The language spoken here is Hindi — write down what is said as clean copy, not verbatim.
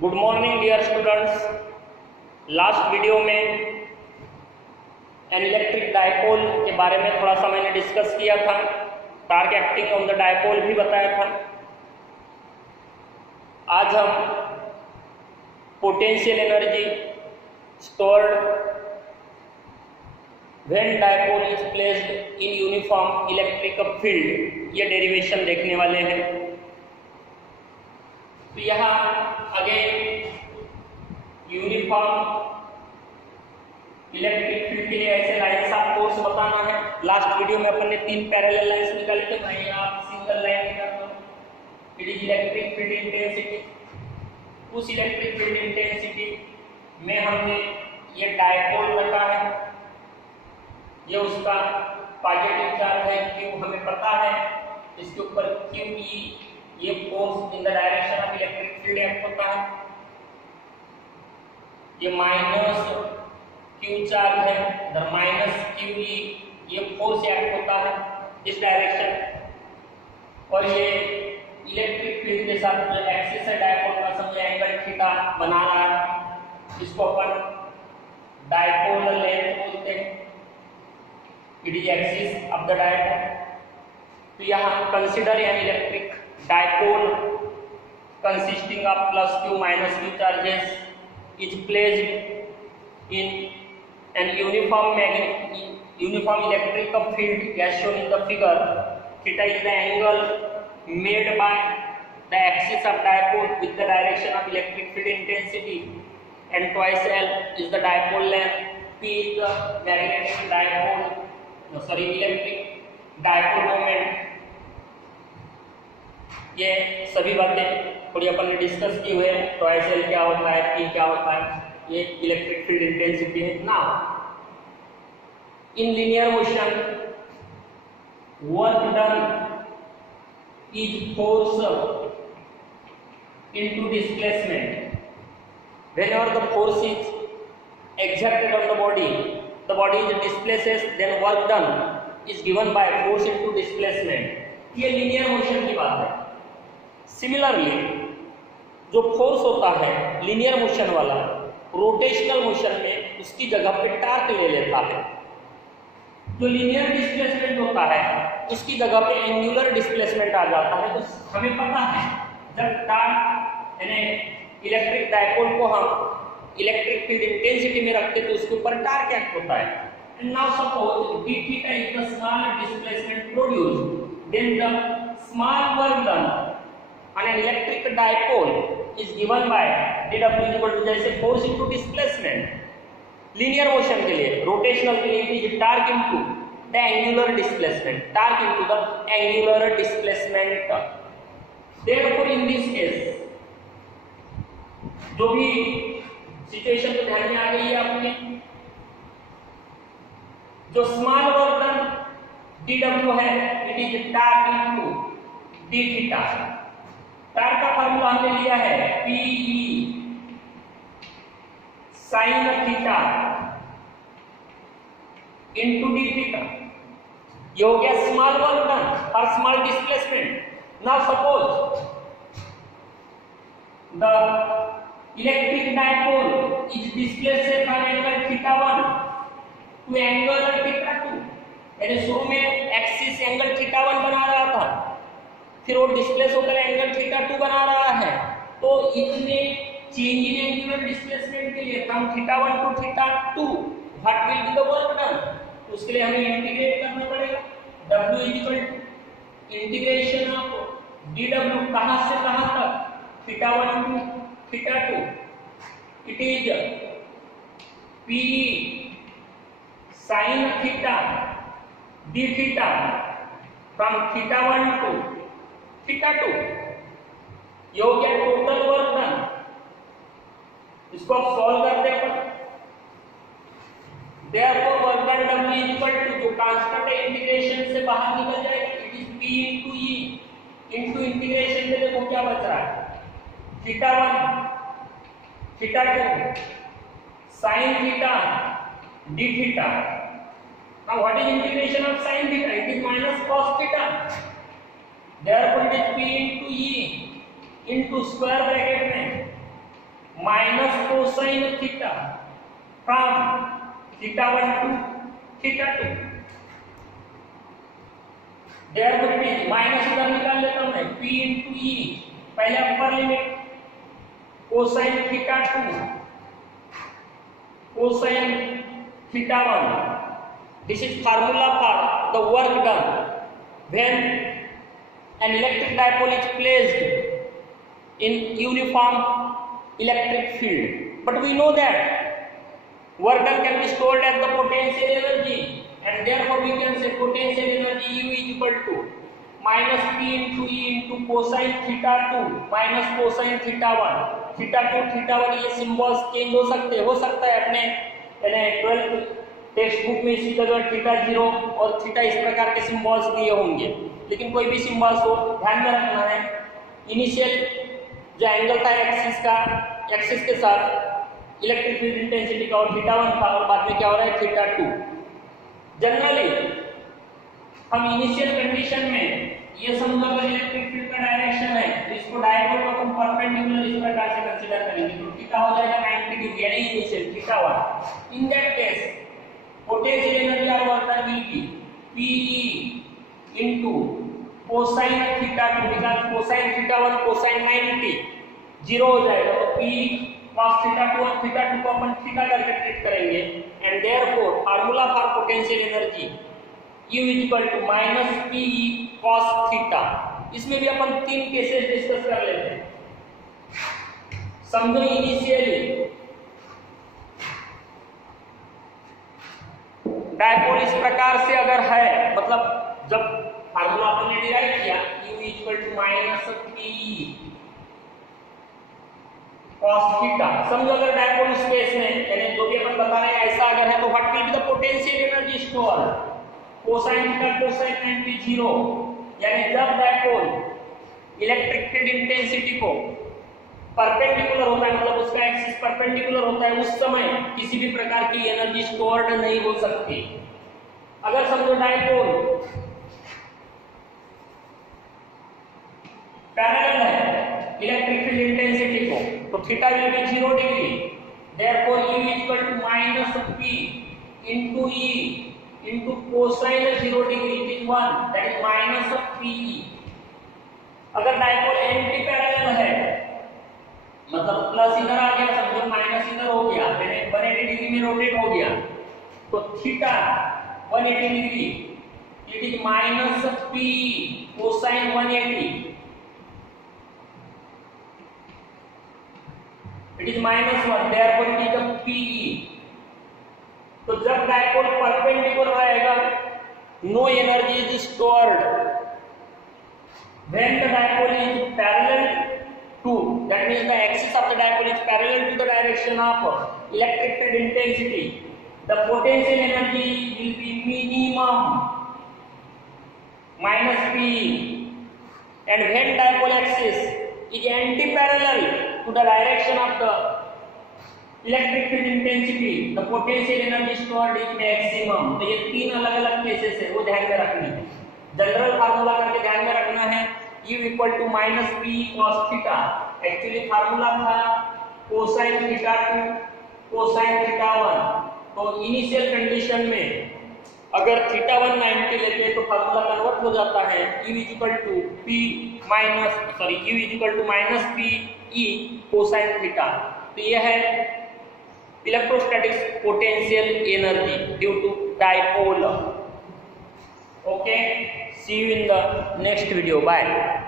Good morning dear students. Last video में एन इलेक्ट्रिक डायपोल के बारे में थोड़ा सा मैंने डिस्कस किया था, torque acting on the dipole भी बताया था। आज हम potential energy stored when dipole is placed in uniform electric field, ये डेरिवेशन देखने वाले हैं। तो यहाँ अगेन यूनिफॉर्म इलेक्ट्रिक फील्ड के लिए ऐसे लाइन्स ऑफ फोर्स बताना है। लास्ट वीडियो में अपन ने 3 पैरेलल लाइन्स निकाले थे, मैं यहाँ सिंगल लाइन निकालता हूँ। It is electric field intensity. उस इलेक्ट्रिक फील्ड इंटेंसिटी में हमने ये डायपोल रखा है, ये उसका पॉजिटिव चार्ज है Q, हमें पता है इसके ऊपर QE, ये force in the direction of electric field act होता है। ये माइनस Q चार्ज है, द माइनस QE, ये फोर्स एक्ट होता है इस डायरेक्शन। और ये इलेक्ट्रिक फील्ड के साथ जो एक्सिस है डायपोल का, समझे एंगल थीटा बना रहा है, इसको अपन डायपोल लेंथ बोलते हैं। It is axis of the dipole. तो यहाँ consider N electric dipole consisting of plus Q minus Q charges is placed in an uniform electric field as shown in the figure. Theta is the angle made by the axis of dipole with the direction of electric field intensity, and twice L is the dipole length. P is the magnetic dipole, electric dipole moment. ये सभी बातें थोड़ी अपन ने डिस्कस की हुए हैं। तो एल क्या होता है, पी क्या होता है, ये इलेक्ट्रिक फील्ड इंटेंसिटी है ना। In linear motion work done is force into displacement. Whenever the force is exerted on the body is displaces, then work done is given by force into displacement। ये लीनियर मोशन की बात है। सिमिलरली जो फोर्स होता है लीनियर मोशन वाला, रोटेशनल मोशन में उसकी जगह पे टार्क ले लेता है। जो लीनियर डिस्प्लेसमेंट होता है उसकी जगह पे एंगुलर डिस्प्लेसमेंट आ जाता है। तो हमें पता है जब टार्क यानी इलेक्ट्रिक डायपोल को हम इलेक्ट्रिक फील्ड इंटेंसिटी में रखते तो उसके ऊपर टार्क एक्ट होता है। And now suppose d theta is the small displacement produced, then the small work done on an electric dipole is given by dw equal to जैसे force into displacement। Linear motion के लिए, रोटेशनल के लिए it is torque into the angular displacement, torque into the angular displacement। therefore in this case जो भी सिचुएशन को ध्यान में आ गई है आपके, जो स्मॉल वर्क डन dw है it is torque into d theta। Torque का फार्मूला हमने लिया है PE sin theta into d theta. ये हो गया स्मॉल वर्क डन और small displacement. Now suppose the electric dipole is displaced from angle theta 1 to angle theta 2। यानी शुरू में एक्सिस एंगल थीटा 1 बना रहा था, फिर वो डिस्प्लेस होकर एंगल थीटा 2 बना रहा है। तो इतने चेंज इन एंगुलर डिस्प्लेसमेंट के लिए from theta 1 to theta 2 what will be the work done, तो उसके लिए हमें इंटीग्रेट करना पड़ेगा। W equal to integration of dw कहां से कहां तक, theta 1 to theta 2। It is PE sin theta d theta from theta 1 to theta 2। ये हो गया टोटल वर्क डन। इसको आप सॉल्व करते हैं। Therefore work done W is equal to, जो कांस्टेंट है इंटीग्रेशन से बाहर निकल जाएगा, it is P into E into integration में देखो क्या बच रहा है, theta 1 theta 2 sin theta d theta. Now what is integration of sin theta, it is minus cos theta. Therefore it is P into E into square bracket में minus cosine theta from theta 1 to theta 2. Therefore it is minus इधर निकाल लेता हूँ मैं, p into e, पहले upper limit cosine theta 2 cosine theta 1. This is formula for the work done when an electric dipole is placed in uniform electric field. But we know that work done can be stored as the potential energy, and therefore we can say potential energy U is equal to minus P into E into cosine theta 2 minus cosine theta 1. Theta 2 theta 1 ये सिंबल्स चेंज हो सकता है अपने 12th टेक्स्ट बुक में इसी जगह थीटा 0 और थीटा इस प्रकार के सिंबल्स दिए होंगे, लेकिन कोई भी सिंबल्स हो ध्यान में रखना है इनिशियल जो एंगल था एक्सिस के साथ इलेक्ट्रिक फील्ड इंटेंसिटी का और थीटा 1 था और बाद में क्या हो रहा है थीटा 2. जनरली हम इनिशियल कंडीशन में ये समझो अगर इलेक्ट्रिक फील्ड का डायरेक्शन है तो इसको डायपोल को हम परपेंडिकुलर इस प्रकार से कंसीडर करेंगे, तो थीटा हो जाएगा 90 डिग्री यानी initial theta 1. In that case potential energy और work done will be Pe into cosine theta 2 because cosine theta 1 cosine 90 0 हो जाएगा, तो P cos theta 2 और theta 2 को अपन थीटा करके ट्रीट करेंगे, and therefore formula for potential energy U is equal to minus Pe cos theta. इसमें भी अपन 3 केसेस डिस्कस कर लेते हैं. समझो इनिशियली डायपोल इस प्रकार से अगर है, मतलब जब फार्मूला अपन ने डिराइव किया U is equal to minus Pe cos theta. समझो अगर डायपोल स्पेस में यानी जो भी अपन बता रहे हैं ऐसा अगर है तो what will be the potential energy store cosine theta cosine 90 0, यानी जब डायपोल इलेक्ट्रिक फील्ड इंटेंसिटी को परपेंडिकुलर होता है, मतलब उसका एक्सिस परपेंडिकुलर होता है, उस समय किसी भी प्रकार की एनर्जी स्टोर्ड नहीं हो सकती. अगर समझो डायपोल पैरेलल है इलेक्ट्रिक फील्ड इंटेंसिटी को, तो theta will be 0 degree. Therefore U is equal to minus P into E into cosine 0 degree it is 1, that is minus of Pe. अगर डायपोल एंटी पैरेलल है, मतलब प्लस इधर आ गया, समझो माइनस इधर हो गया, मैंने 180 डिग्री में रोटेट हो गया, तो theta 180 degree it is minus P cosine 180, it is minus 1, therefore it is the Pe. तो जब डायपोल परपेंडिकुलर रहेगा no energy is stored. When the dipole is parallel to, that means the axis of the dipole is parallel to the direction of electric field intensity, the potential energy will be minimum minus P. And when dipole axis is anti-parallel to the direction of the electric field intensity, the potential energy stored is maximum. तो ये 3 अलग अलग केसेस है, वो ध्यान में रखनी है. जनरल फार्मूला करके ध्यान में रखना है U equal to minus P cos theta. Actually formula था कोसाइन थीटा 2 कोसाइन थीटा 1. तो इनिशियल कंडीशन में अगर थीटा 1 90 लेते तो फार्मूला कन्वर्ट हो जाता है U is equal to P U is equal to minus P E cosine theta. तो यह है electrostatics potential energy due to dipole. Okay, see you in the next video. Bye.